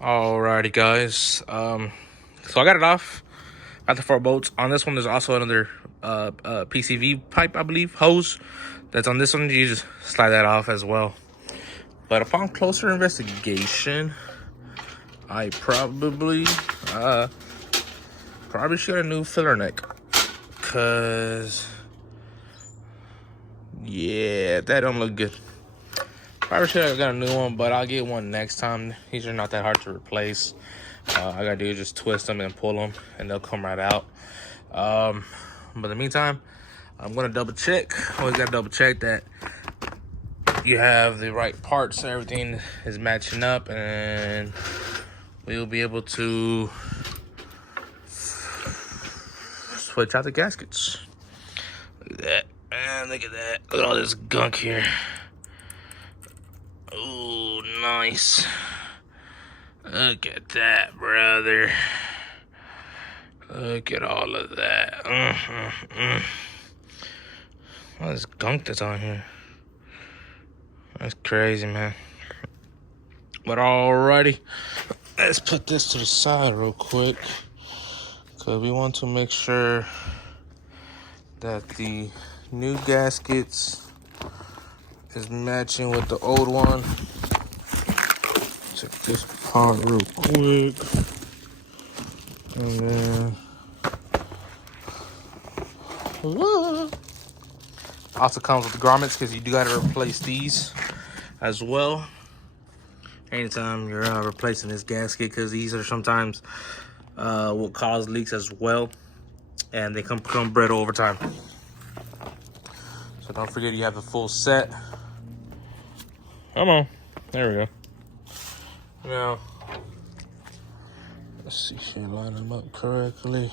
Alrighty, guys. So I got it off. Got the 4 bolts. On this one, there's also another PCV pipe, I believe, hose. That's on this one. You just slide that off as well. But upon closer investigation, I probably should get a new filler neck. Cause yeah, that don't look good. Probably should have got a new one, but I'll get one next time. These are not that hard to replace. All I gotta do is just twist them and pull them, and they'll come right out. But in the meantime, I'm gonna double check. Always gotta double check that you have the right parts, everything is matching up, and we'll be able to switch out the gaskets. Look at that, man, look at that. Look at all this gunk here. Oh, nice. Look at that, brother. Look at all of that. All this gunk that's on here. That's crazy, man. But alrighty, let's put this to the side real quick, because we want to make sure that the new gaskets is matching with the old one. Check this part real quick. And then also comes with the grommets, because you do got to replace these as well anytime you're replacing this gasket, because these are sometimes will cause leaks as well, and they become brittle over time. So don't forget you have the full set. Come on, there we go. Now let's see, should I line them up correctly?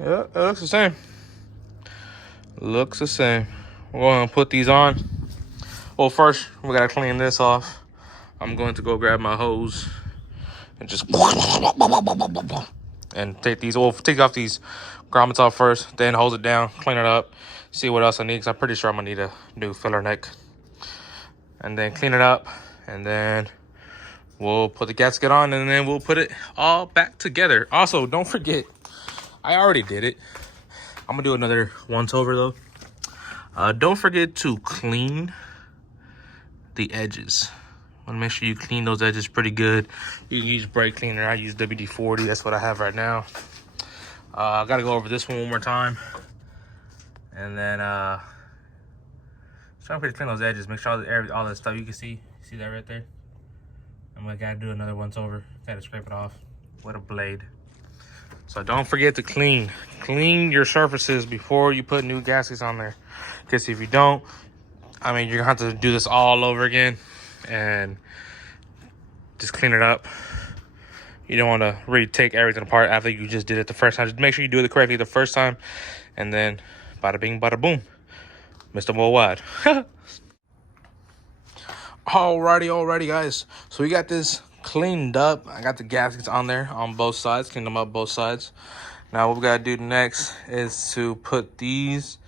Yeah, it looks the same. Looks the same. We're gonna put these on. Well, first we gotta clean this off. I'm going to go grab my hose and just take off these grommets off first, then hose it down, clean it up, see what else I need, because I'm pretty sure I'm gonna need a new filler neck. And then clean it up, and then we'll put the gasket on, and then we'll put it all back together. Also, don't forget, I already did it. I'm gonna do another once over though. Don't forget to clean the edges. Want to make sure you clean those edges pretty good. You can use brake cleaner. I use WD-40. That's what I have right now. I gotta go over this one more time, and then try to clean those edges. Make sure all that stuff you can see that right there. I'm gonna gotta do another once over. Gotta scrape it off with a blade. So don't forget to clean your surfaces before you put new gaskets on there, because if you don't, I mean, you're gonna have to do this all over again, and just clean it up. You don't want to really take everything apart after you just did it the first time. Just make sure you do it correctly the first time, and then bada bing, bada boom, Mr. Worldwide. Alrighty, guys. So we got this cleaned up. I got the gaskets on there on both sides. Cleaned them up both sides. Now what we gotta do next is to put these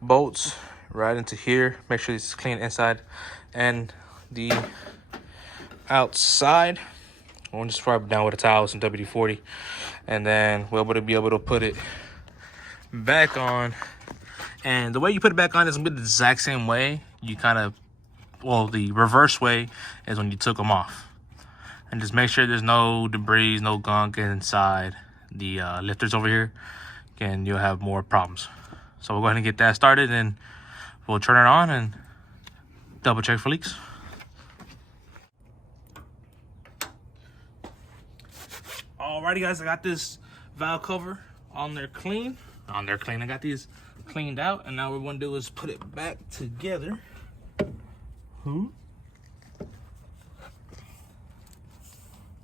bolts right into here. Make sure it's clean inside and the outside. We'll just rub it down with a towel, some WD-40, and then we'll be able to put it back on. And the way you put it back on is gonna be the exact same way. You the reverse way is when you took them off. And just make sure there's no debris, no gunk inside the lifters over here, and you'll have more problems. So we'll go ahead and get that started, and we'll turn it on and double check for leaks. Alrighty, guys, I got this valve cover on there clean. I got these cleaned out, and now what we're gonna do is put it back together.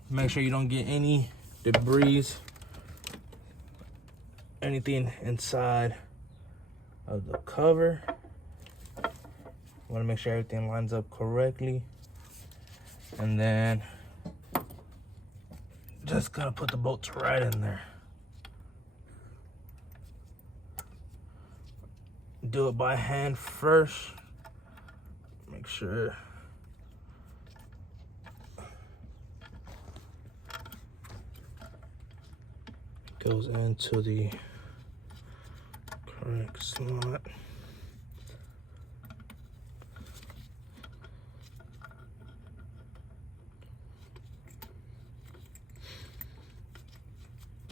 Make sure you don't get any debris, anything inside of the cover. Want to make sure everything lines up correctly, and then just gonna put the bolts right in there. do it by hand first. Make sure it goes into the correct slot.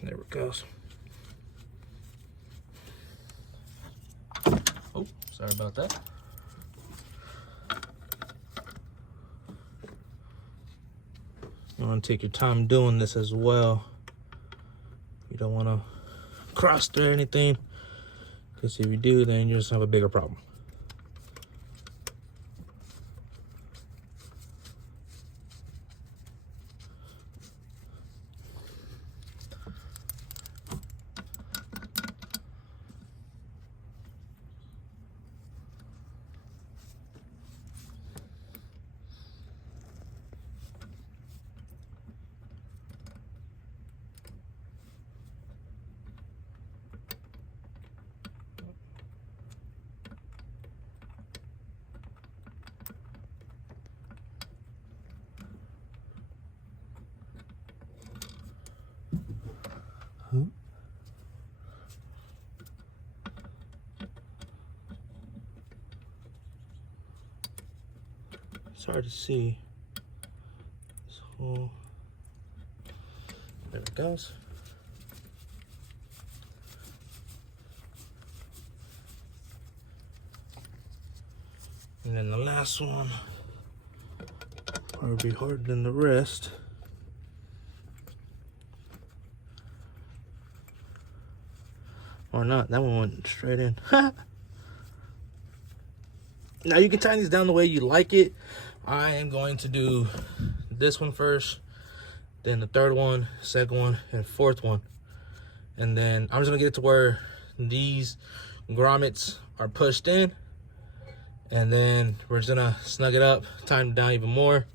There it goes. Oh, sorry about that. You want to take your time doing this as well. You don't want to cross through anything, because if you do, then you just have a bigger problem. It's hard to see. So there it goes. And then the last one will be harder than the rest. Or not, that one went straight in. Now you can tighten these down the way you like it. I am going to do this one first, then the third one, second one, and fourth one. And then I'm just gonna get it to where these grommets are pushed in. And then we're just gonna snug it up, tighten it down even more.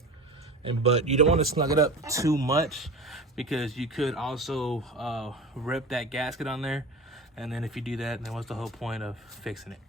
But you don't want to snug it up too much, because you could also rip that gasket on there. And then if you do that, then what's the whole point of fixing it?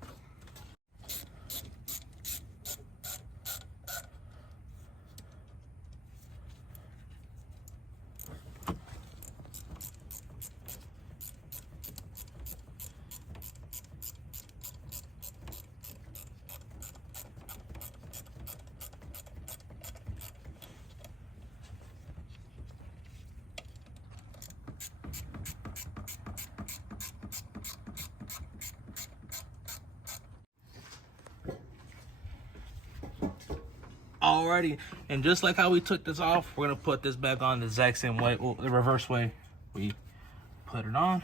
Alrighty, and just like how we took this off, we're gonna put this back on the exact same way, well, the reverse way we put it on.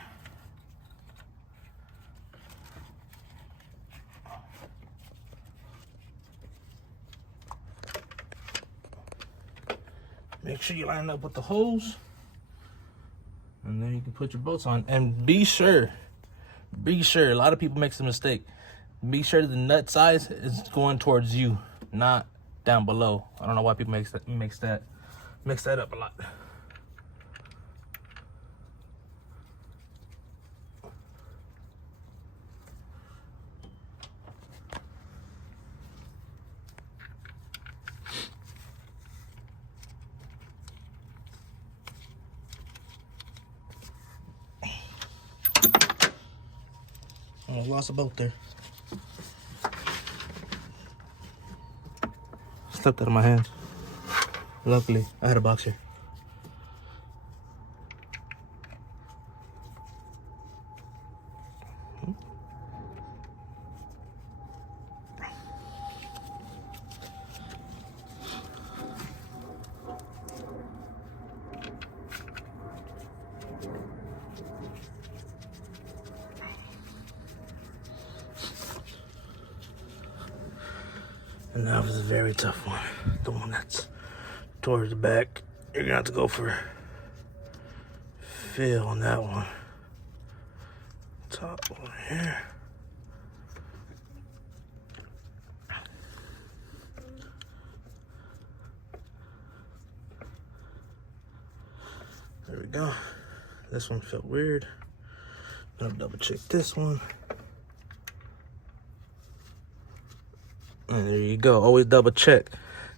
Make sure you line up with the hose, and then you can put your bolts on. And be sure, a lot of people make the mistake, be sure the nut size is going towards you, not down below. I don't know why people mix that up a lot. I lost a bolt there. Slipped out of my hands. Luckily, I had a box here. And now this is a very tough one. The one that's towards the back. You're gonna have to go for feel on that one. Top over here. There we go. This one felt weird. I'm gonna double check this one. And there you go. Always double check,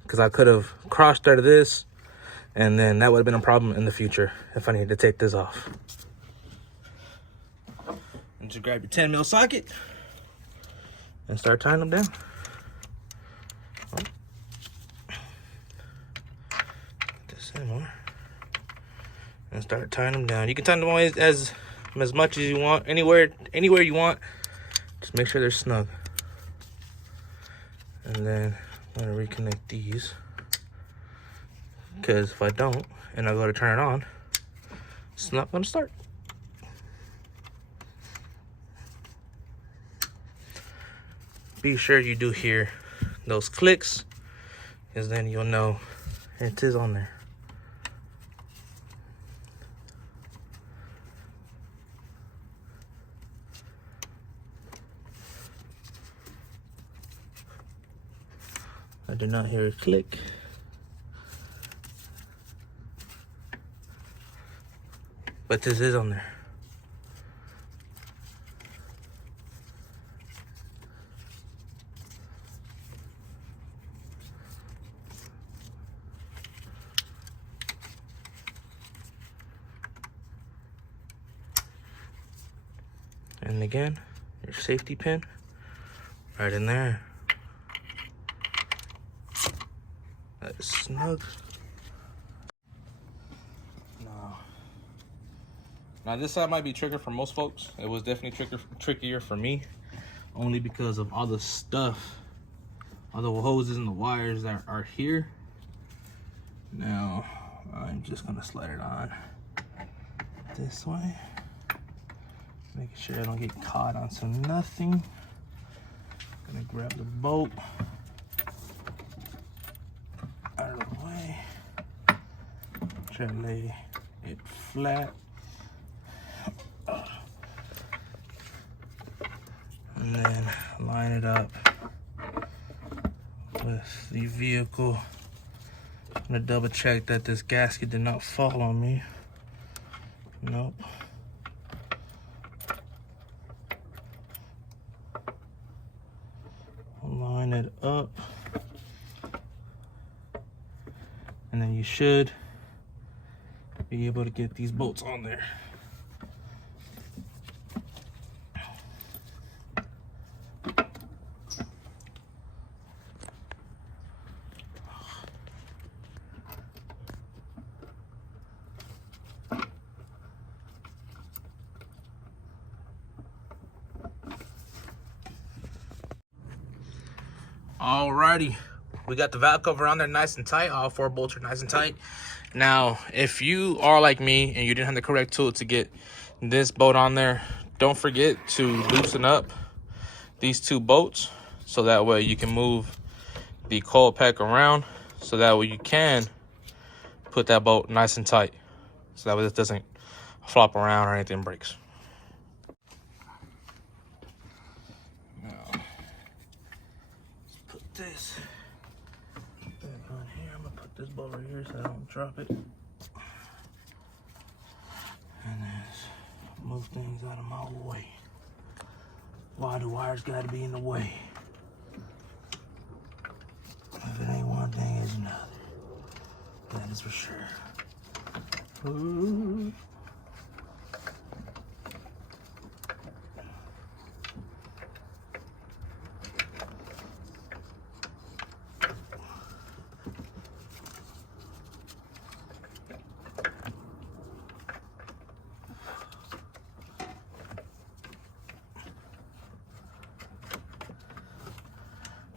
because I could have cross-threaded this, and then that would have been a problem in the future if I needed to take this off. And just grab your 10mm socket and start tying them down. This in more. And start tying them down. You can tie them away as much as you want, anywhere you want. Just make sure they're snug. And then I'm gonna reconnect these, because if I don't and I go to turn it on, it's not gonna start. Be sure you do hear those clicks, because then you'll know it is on there. I do not hear a click. But this is on there. And again, your safety pin right in there. That is snug. Now this side might be trickier for most folks. It was definitely trickier for me, only because of all the stuff, all the hoses and the wires that are here. Now I'm just gonna slide it on this way, making sure I don't get caught onto nothing. Gonna grab the bolt out of the way, try to lay it flat, and then line it up with the vehicle. I'm gonna double check that this gasket did not fall on me. Nope. Line it up, and then you should be able to get these bolts on there. Alrighty, we got the valve cover on there nice and tight. All 4 bolts are nice and tight. Now, if you are like me and you didn't have the correct tool to get this bolt on there, don't forget to loosen up these 2 bolts, so that way you can move the coil pack around, so that way you can put that bolt nice and tight, so that way it doesn't flop around or anything breaks. This back on here. I'm gonna put this bolt right here so I don't drop it, and then move things out of my way. Why the wires gotta be in the way? If it ain't one thing, it's another. That is for sure. Ooh.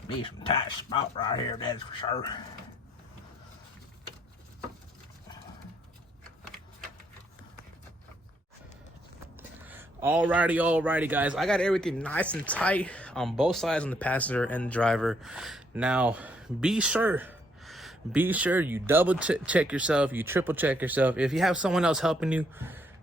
Be some tight spot right here, that's for sure. Alrighty, guys. I got everything nice and tight on both sides, on the passenger and the driver. Now, be sure you double check yourself, you triple check yourself. If you have someone else helping you,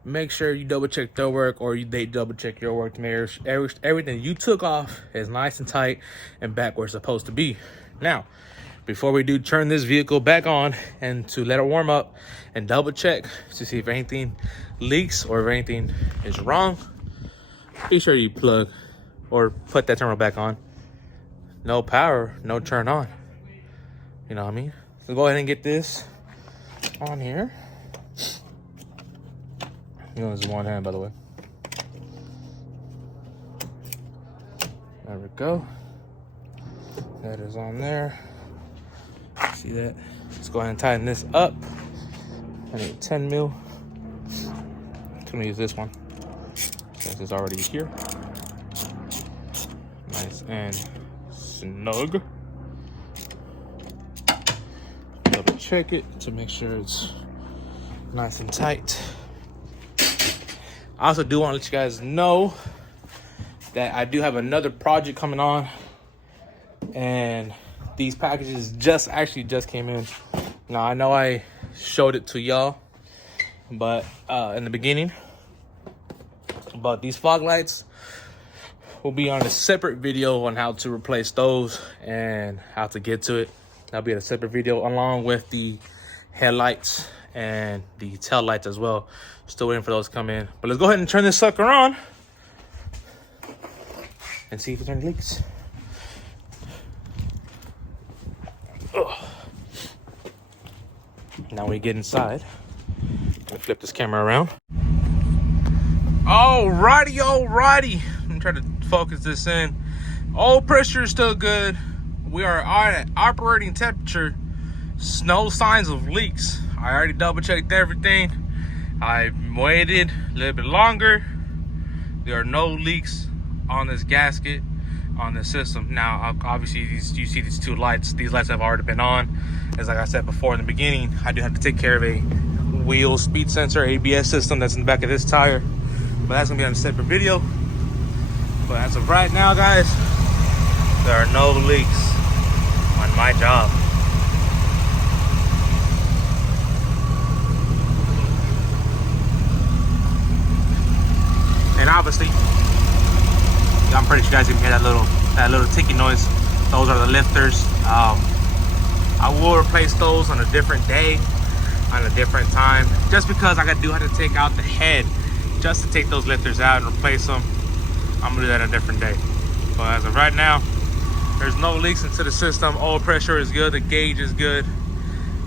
make sure you double check their work, or they double check your work to make sure everything you took off is nice and tight and back where it's supposed to be. Now, before we do turn this vehicle back on and to let it warm up and double check to see if anything leaks or if anything is wrong, be sure you plug or put that terminal back on. no power, no turn on. You know what I mean? So go ahead and get this on here. You know, this is one hand, by the way. There we go. That is on there. See that? Let's go ahead and tighten this up. I need 10 mil. I'm gonna use this one since it's already here. Nice and snug. Double check it to make sure it's nice and tight. I also do want to let you guys know that I do have another project coming on, and these packages just came in. Now I know I showed it to y'all, but in the beginning, but these fog lights will be on a separate video on how to replace those and how to get to it. That'll be a separate video along with the headlights and the tail lights as well. Still waiting for those to come in. But let's go ahead and turn this sucker on and see if there's any leaks. Ugh. Now we get inside. I'm gonna flip this camera around. Alrighty. Let me try to focus this in. Oil pressure is still good. We are at operating temperature. No signs of leaks. I already double checked everything. I waited a little bit longer. There are no leaks on this gasket, on the system. Now, obviously, you see these two lights. These lights have already been on. As like I said before in the beginning, I do have to take care of a wheel speed sensor, ABS system that's in the back of this tire. But that's gonna be on a separate video. But as of right now, guys, there are no leaks on my job. And obviously, I'm pretty sure you guys can hear that little ticking noise. Those are the lifters. I will replace those on a different day, on a different time, just because I do have to take out the head just to take those lifters out and replace them. I'm gonna do that on a different day. But as of right now, there's no leaks into the system. Oil pressure is good. The gauge is good.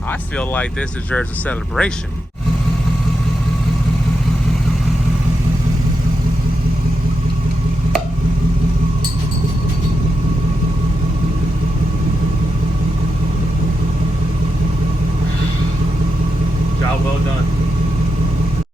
I feel like this deserves a celebration.